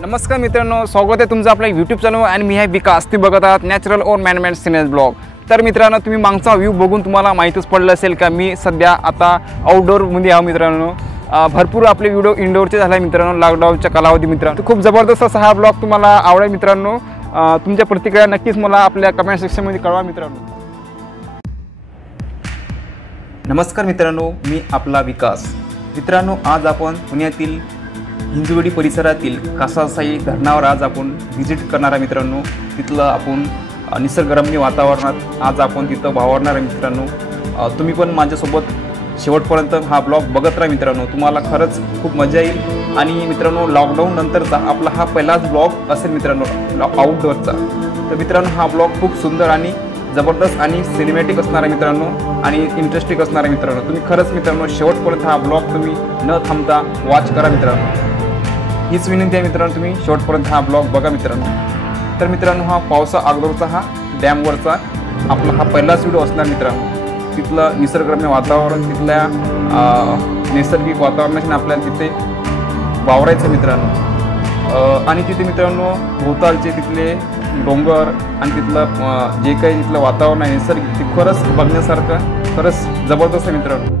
नमस्कार मित्रांनो, स्वागत आहे तुमचं आपल्या यूट्यूब चॅनल आणि मी आहे विकास. ती बघत आहात नॅचरल और मॅनमेड सिनेज ब्लॉग. तर मित्रांनो, तुम्ही मागचा व्ह्यू बघून तुम्हाला माहीतच पडलं असेल का मी सध्या आता आउटडोअरमध्ये आहे मित्रांनो. भरपूर आपले व्हिडिओ इंडोरचे झाले मित्रांनो लॉकडाऊनच्या कालावधी मित्रांनो. खूप जबरदस्त असा हा ब्लॉग तुम्हाला आवडेल मित्रांनो. तुमच्या प्रतिक्रिया नक्कीच मला आपल्या कमेंट सेक्शनमध्ये कळवा मित्रांनो. नमस्कार मित्रांनो, मी आपला विकास. मित्रांनो, आज आपण पुण्यातील हिंजवडी परिसरातील कासारसाई धरणावर आज आपण व्हिजिट करणार आहे मित्रांनो. तिथलं आपण निसर्गरम्य वातावरणात आज आपण तिथं वावरणार आहे मित्रांनो. तुम्ही पण माझ्यासोबत शेवटपर्यंत हा ब्लॉग बघत राहा मित्रांनो. तुम्हाला खरंच खूप मजा येईल. आणि मित्रांनो, लॉकडाऊन नंतरचा आपला हा पहिलाच ब्लॉग असेल मित्रांनो आउटडोअरचा. तर मित्रांनो, हा ब्लॉग खूप सुंदर आणि जबरदस्त आणि सिनेमॅटिक असणार आहे मित्रांनो आणि इंटरेस्टिंग असणार आहे मित्रांनो. तुम्ही खरंच मित्रांनो शेवटपर्यंत हा ब्लॉग तुम्ही न थांबता वॉच करा मित्रांनो. हीच विनंती आहे मित्रांनो, तुम्ही शेवटपर्यंत हा ब्लॉग बघा मित्रांनो. तर मित्रांनो, हा पावसा अगोदरचा हा डॅमवरचा आपला हा पहिलाच व्हिडिओ असणार मित्रांनो. तिथलं निसर्गरम्य वातावरण, तिथल्या नैसर्गिक वातावरणाशी आपल्याला तिथे वावरायचं मित्रांनो. आणि तिथे मित्रांनो भोवतालचे तिथले डोंगर आणि तिथलं जे काही तिथलं वातावरण आहे नैसर्गिक, ते खरंच बघण्यासारखं खरंच जबरदस्त आहे मित्रांनो.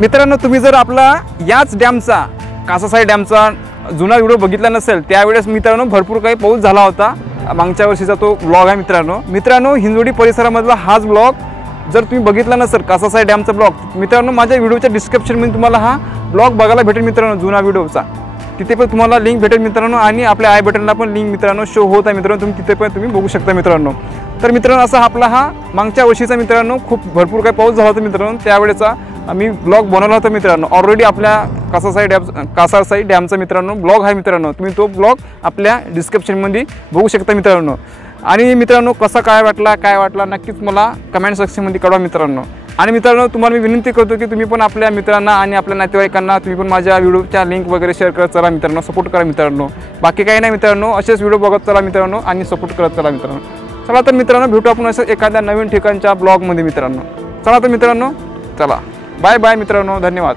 मित्रांनो, तुम्ही जर आपला याच डॅमचा कासासाई डॅमचा जुना व्हिडिओ बघितला नसेल, त्यावेळेस मित्रांनो भरपूर काही पाऊस झाला होता, मागच्या वर्षीचा तो ब्लॉग आहे मित्रांनो हिंजवडी परिसरामधला हाच ब्लॉग जर तुम्ही बघितला नसेल कासासाई डॅमचा ब्लॉग मित्रांनो, माझ्या व्हिडिओच्या डिस्क्रिप्शनमध्ये तुम्हाला हा ब्लॉग बघायला भेटेल मित्रांनो, जुना व्हिडिओचा तिथे पण तुम्हाला लिंक भेटेल मित्रांनो, आणि आपल्या आय बटनला पण लिंक मित्रांनो शो होत आहे मित्रांनो, तुम्ही तिथे पण तुम्ही बघू शकता मित्रांनो। तर मित्रांनो असा आपला हा मागच्या वर्षीचा मित्रांनो खूप भरपूर काही पाऊस झाला होता मित्रांनो, त्यावेळेचा आम्ही ब्लॉग बनवला होता मित्रांनो। ऑलरेडी आपल्या कासारसाई डॅमचा मित्रांनो ब्लॉग आहे मित्रांनो, तुम्ही तो ब्लॉग आपल्या डिस्क्रिप्शनमध्ये बघू शकता मित्रांनो। आणि मित्रांनो कसा काय वाटला नक्कीच मला कमेंट सेक्शनमध्ये कळवा मित्रांनो। आणि मित्रांनो तुम्हाला मी विनंती करतो की तुम्ही पण आपल्या मित्रांना आणि आपल्या नातेवाईकांना तुम्ही पण माझ्या व्हिडिओच्या लिंक वगैरे शेअर करत चला मित्रांनो, सपोर्ट करा मित्रांनो। बाकी काही नाही मित्रांनो, असेच व्हिडिओ बघत चला मित्रांनो आणि सपोर्ट करत चला मित्रांनो। चला तर मित्रांनो भेटू आपण असं एखाद्या नवीन ठिकाणच्या ब्लॉगमध्ये मित्रांनो। चला तर मित्रांनो, चला बाय बाय मित्रांनो, धन्यवाद।